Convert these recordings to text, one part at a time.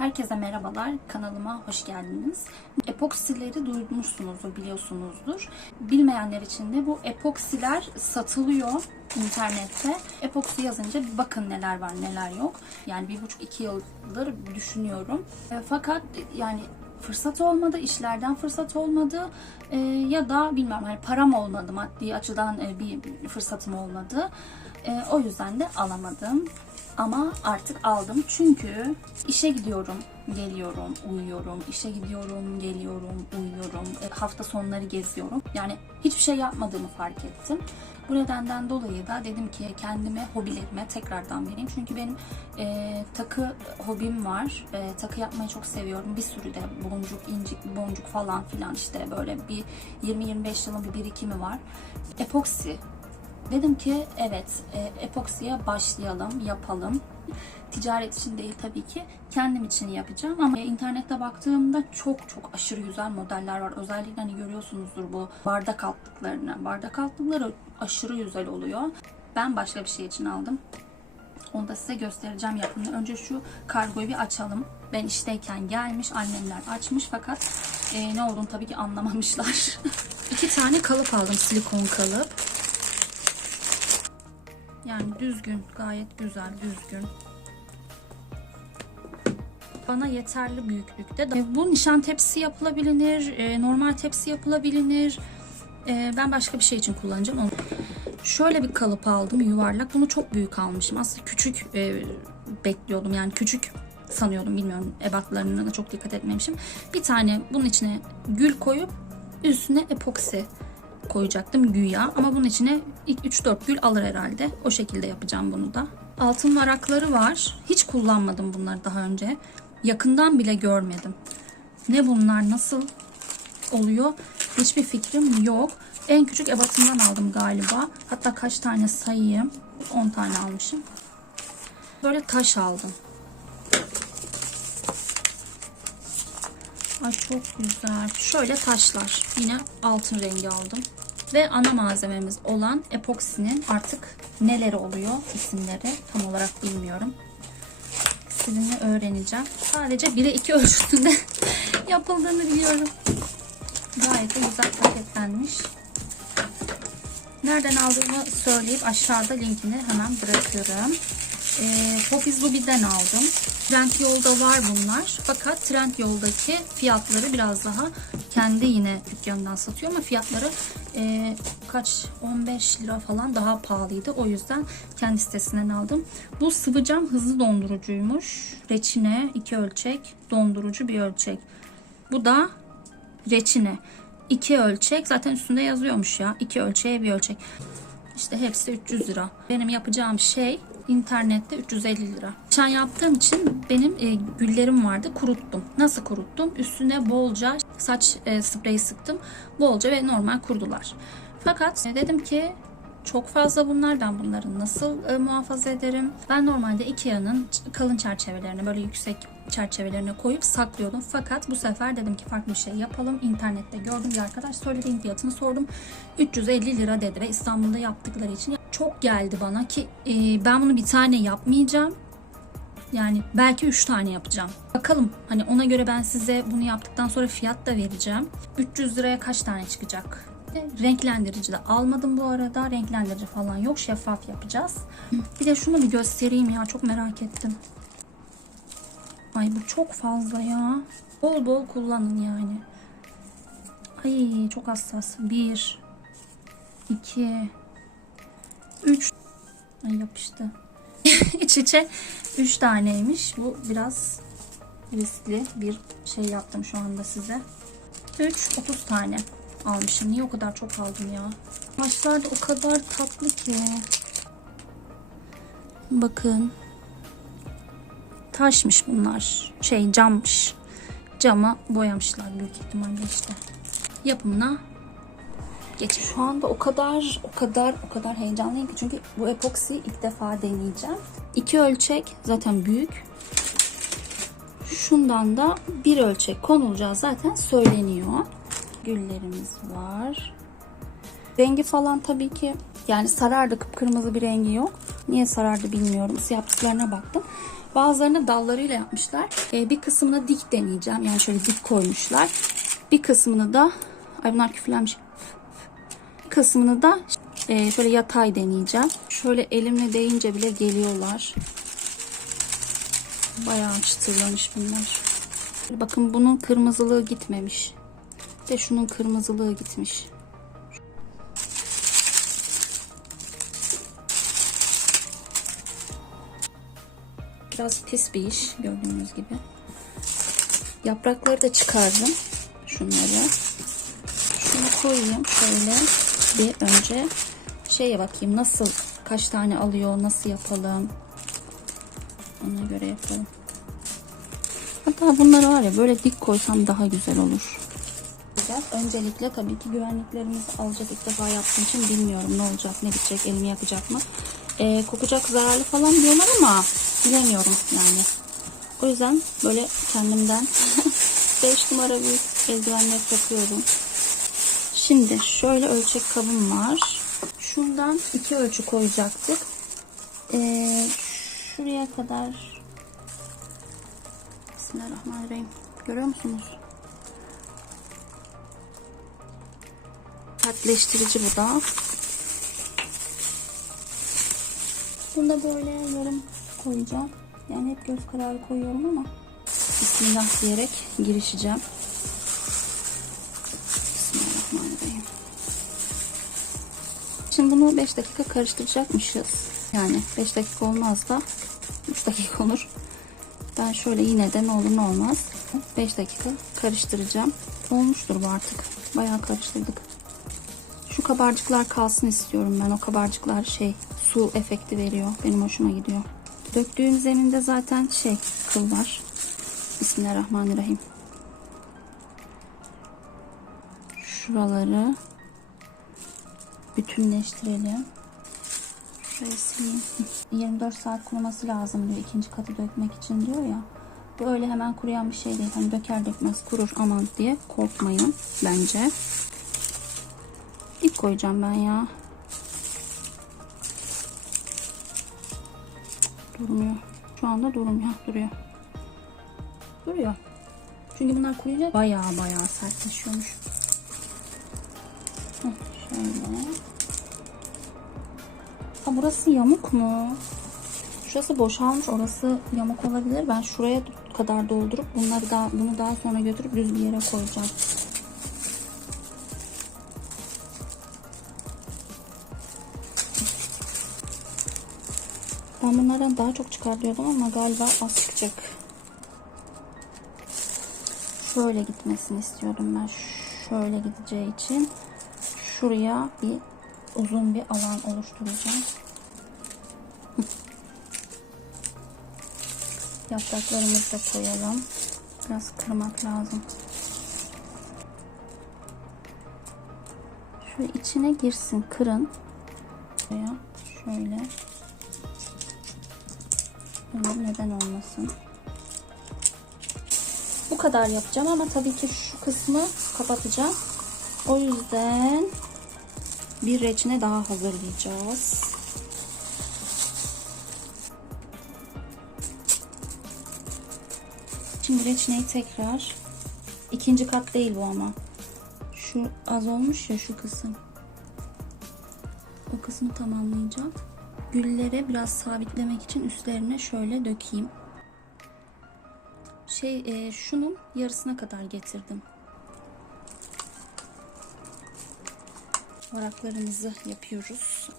Herkese merhabalar, kanalıma hoş geldiniz. Epoksileri duymuşsunuzdur, biliyorsunuzdur. Bilmeyenler için de bu epoksiler satılıyor internette. Epoksi yazınca bir bakın neler var neler yok. Yani bir buçuk iki yıldır düşünüyorum. E, fakat yani fırsat olmadı, işlerden fırsat olmadı E, ya da bilmem hani param olmadı, maddi açıdan e, bir fırsatım olmadı. E, o yüzden de alamadım. Ama artık aldım çünkü işe gidiyorum, geliyorum, uyuyorum. İşe gidiyorum, geliyorum, uyuyorum. E, hafta sonları geziyorum. Yani hiçbir şey yapmadığımı fark ettim. Bu nedenden dolayı da dedim ki kendime hobilerime tekrardan vereyim. Çünkü benim e, takı hobim var. E, takı yapmayı çok seviyorum. Bir sürü de boncuk, incik, boncuk falan filan işte böyle bir 20-25 yılın bir birikimi var. Epoksi Dedim ki evet e, epoksiye başlayalım, yapalım. Ticaret için değil tabii ki. Kendim için yapacağım ama internette baktığımda çok çok aşırı güzel modeller var. Özellikle hani görüyorsunuzdur bu bardak altlıklarını. Bardak altlıkları aşırı güzel oluyor. Ben başka bir şey için aldım. Onu da size göstereceğim yapımını. Önce şu kargoyu bir açalım. Ben işteyken gelmiş, annemler açmış fakat e, ne olduğunu tabii ki anlamamışlar. İki tane kalıp aldım, silikon kalıp. Yani düzgün, gayet güzel, düzgün. Bana yeterli büyüklükte. E, Bu nişan tepsi yapılabilir, e, normal tepsi yapılabilir. E, Ben başka bir şey için kullanacağım onu. Şöyle bir kalıp aldım yuvarlak. Bunu çok büyük almışım. Aslında küçük e, bekliyordum. Yani küçük sanıyordum bilmiyorum. Ebatlarına da çok dikkat etmemişim. Bir tane bunun içine gül koyup üstüne epoksi koyacaktım güya. Ama bunun içine ilk 3-4 gül alır herhalde. O şekilde yapacağım bunu da. Altın varakları var. Hiç kullanmadım bunları daha önce. Yakından bile görmedim. Ne bunlar nasıl oluyor? Hiçbir fikrim yok. En küçük ebatından aldım galiba. Hatta kaç tane sayayım. 10 tane almışım. Böyle taş aldım. Ay çok güzel. Şöyle taşlar. Yine altın rengi aldım. Ve ana malzememiz olan epoksinin artık neleri oluyor isimleri tam olarak bilmiyorum. İsimini öğreneceğim. Sadece 1'e 2 ölçüsünde yapıldığını biliyorum. Gayet de güzel paketlenmiş. Nereden aldığımı söyleyip aşağıda linkini hemen bırakıyorum. E, Poppy Zubi'den aldım. Trend yolda var bunlar. Fakat Trend yoldaki fiyatları biraz daha kendi yine dükkanından satıyor ama fiyatları e, kaç 15 lira falan daha pahalıydı. O yüzden kendi sitesinden aldım. Bu sıvı cam hızlı dondurucuymuş. Reçine iki ölçek, dondurucu bir ölçek. Bu da reçine. iki ölçek zaten üstünde yazıyormuş ya. iki ölçeğe bir ölçek. İşte hepsi 300 lira. Benim yapacağım şey internette 350 lira. Nişan yaptığım için benim e, güllerim vardı kuruttum. Nasıl kuruttum? Üstüne bolca saç e, spreyi sıktım. Bolca ve normal kurdular. Fakat e, dedim ki çok fazla bunlar. Ben bunları nasıl e, muhafaza ederim? Ben normalde Ikea'nın kalın çerçevelerine böyle yüksek çerçevelerine koyup saklıyordum. Fakat bu sefer dedim ki farklı bir şey yapalım. İnternette gördüm bir arkadaş söylediğim fiyatını sordum. 350 lira dedi ve İstanbul'da yaptıkları için çok geldi bana ki e, ben bunu bir tane yapmayacağım. Yani belki 3 tane yapacağım. Bakalım hani ona göre ben size bunu yaptıktan sonra fiyat da vereceğim. 300 liraya kaç tane çıkacak? Renklendirici de almadım bu arada. Renklendirici falan yok. Şeffaf yapacağız. Bir de şunu bir göstereyim ya. Çok merak ettim. Ay bu çok fazla ya. Bol bol kullanın yani. Ay çok hassas. Bir, iki, üç. Ay yapıştı. İç içe üç taneymiş. Bu biraz riskli bir şey yaptım şu anda size. 3 30 tane almışım. Niye o kadar çok aldım ya? Başlarda o kadar tatlı ki. Bakın. Taşmış bunlar. Şey cammış. Cama boyamışlar büyük ihtimalle işte. Yapımına geçelim. Şu anda o kadar o kadar o kadar heyecanlıyım ki çünkü bu epoksi ilk defa deneyeceğim. İki ölçek zaten büyük. Şundan da bir ölçek konulacağı zaten söyleniyor. Güllerimiz var. Rengi falan tabii ki yani sarardı kıpkırmızı bir rengi yok. Niye sarardı bilmiyorum. Yaptıklarına baktım. Bazılarını dallarıyla yapmışlar. Ee, bir kısmını dik deneyeceğim. Yani şöyle dik koymuşlar. Bir kısmını da ay bunlar küflenmiş. Kısmını da e, şöyle yatay deneyeceğim. Şöyle elimle değince bile geliyorlar. Bayağı çıtırlamış bunlar. Bakın bunun kırmızılığı gitmemiş. De şunun kırmızılığı gitmiş. Biraz pis bir iş gördüğünüz gibi. Yaprakları da çıkardım. Şunları. Şunu koyayım şöyle bir önce şeye bakayım nasıl kaç tane alıyor nasıl yapalım ona göre yapalım. Hatta bunları var ya böyle dik koysam daha güzel olur. Güzel. Öncelikle tabii ki güvenliklerimizi alacak ilk defa yaptığım için bilmiyorum ne olacak ne bitecek elimi yakacak mı. Ee, kokacak zararlı falan diyorlar ama bilemiyorum yani. O yüzden böyle kendimden 5 numara büyük eldivenler takıyorum. Şimdi şöyle ölçek kabım var. Şundan iki ölçü koyacaktık. Ee, şuraya kadar Bismillahirrahmanirrahim. Görüyor musunuz? Sertleştirici bu da. Bunda böyle yarım koyacağım. Yani hep göz kararı koyuyorum ama Bismillah diyerek girişeceğim. Şimdi bunu 5 dakika karıştıracakmışız. Yani 5 dakika olmaz da 3 dakika olur. Ben şöyle yine de ne olur ne olmaz 5 dakika karıştıracağım. Olmuştur bu artık. Bayağı karıştırdık. Şu kabarcıklar kalsın istiyorum ben. O kabarcıklar şey su efekti veriyor. Benim hoşuma gidiyor. Döktüğüm zeminde zaten şey kıl var. Bismillahirrahmanirrahim. Şuraları bütünleştirelim. Şurayı sileyim. 24 saat kuruması lazım diyor ikinci katı dökmek için diyor ya. Bu öyle hemen kuruyan bir şey değil. Hani döker dökmez kurur aman diye korkmayın bence. Dik koyacağım ben ya. Durmuyor. Şu anda durmuyor. Duruyor. Duruyor. Çünkü bunlar kuruyunca baya baya sertleşiyormuş. Şöyle. Ha, burası yamuk mu? Şurası boşalmış, orası yamuk olabilir. Ben şuraya kadar doldurup bunları daha bunu daha sonra götürüp düz bir yere koyacağım. Ben bunlardan daha çok çıkartıyordum ama galiba az çıkacak. Şöyle gitmesini istiyordum ben. Şöyle gideceği için şuraya bir uzun bir alan oluşturacağım. Yapraklarımızı da koyalım. Biraz kırmak lazım. Şu içine girsin. Kırın. Buraya şöyle. Olur neden olmasın. Bu kadar yapacağım ama tabii ki şu kısmı kapatacağım. O yüzden bir reçine daha hazırlayacağız. Şimdi reçineyi tekrar ikinci kat değil bu ama. Şu az olmuş ya şu kısım. O kısmı tamamlayacağım. Gülleri biraz sabitlemek için üstlerine şöyle dökeyim. Şey e, şunun yarısına kadar getirdim. Varaklarımızı yapıyoruz.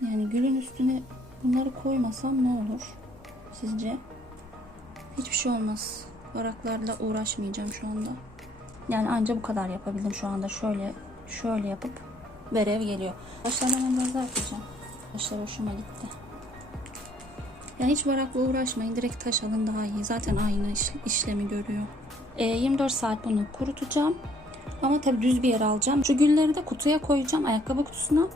Yani gülün üstüne bunları koymasam ne olur sizce? Hiçbir şey olmaz. Varaklarla uğraşmayacağım şu anda. Yani anca bu kadar yapabildim şu anda. Şöyle şöyle yapıp verev geliyor. Başlarına ben biraz daha yapacağım. Başlar hoşuma gitti. Yani hiç varakla uğraşmayın. Direkt taş alın daha iyi. Zaten aynı iş- işlemi görüyor. E, 24 saat bunu kurutacağım. Ama tabii düz bir yere alacağım. Şu gülleri de kutuya koyacağım. Ayakkabı kutusuna.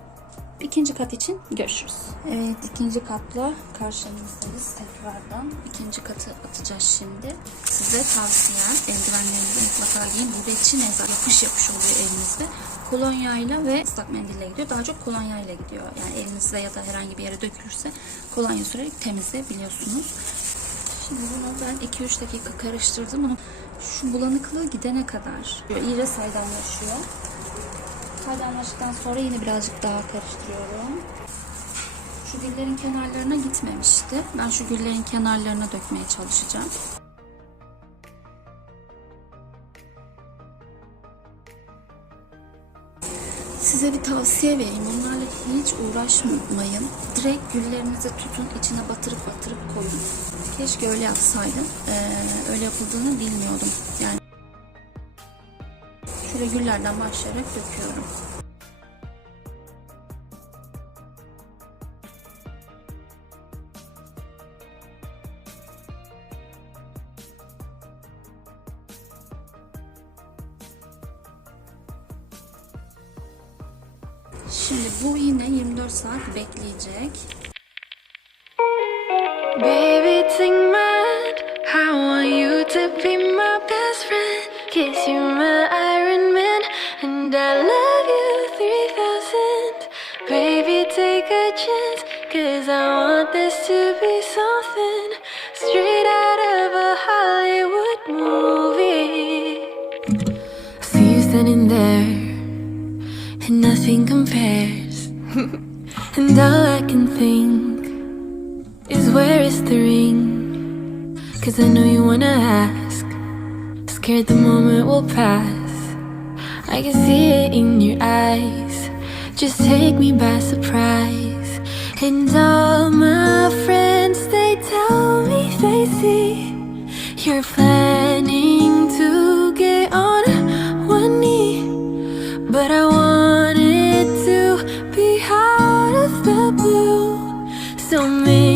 İkinci kat için görüşürüz. Evet ikinci katla karşınızdayız tekrardan. İkinci katı atacağız şimdi. Size tavsiyem eldivenlerinizi mutlaka giyin. Burada için eczar yapış yapış oluyor elinizde. Kolonyayla ve ıslak mendille gidiyor. Daha çok kolonyayla gidiyor. Yani elinizde ya da herhangi bir yere dökülürse kolonya sürerek temizleyebiliyorsunuz. Şimdi bunu ben 2-3 dakika karıştırdım. Bunu şu bulanıklığı gidene kadar iyice saydamlaşıyor. Saydamlaştıktan sonra yine birazcık daha karıştırıyorum. Şu güllerin kenarlarına gitmemişti. Ben şu güllerin kenarlarına dökmeye çalışacağım. Size bir tavsiye vereyim. Onlarla hiç uğraşmayın. Direkt güllerinizi tutun, içine batırıp batırıp koyun. Keşke öyle yapsaydım. Ee, öyle yapıldığını bilmiyordum. Yani şöyle güllerden başlayarak döküyorum. Şimdi bu yine 24 saat bekleyecek. Baby, take my I want you to be my best friend. Kiss you, my Iron Man. And I love you 3000. Baby, take a chance. Cause I want this to be something And all I can think is where is the ring? Cause I know you wanna ask. Scared the moment will pass. I can see it in your eyes. Just take me by surprise. And all my friends, they tell me they see you're planning to get on one knee. But I wanted to so me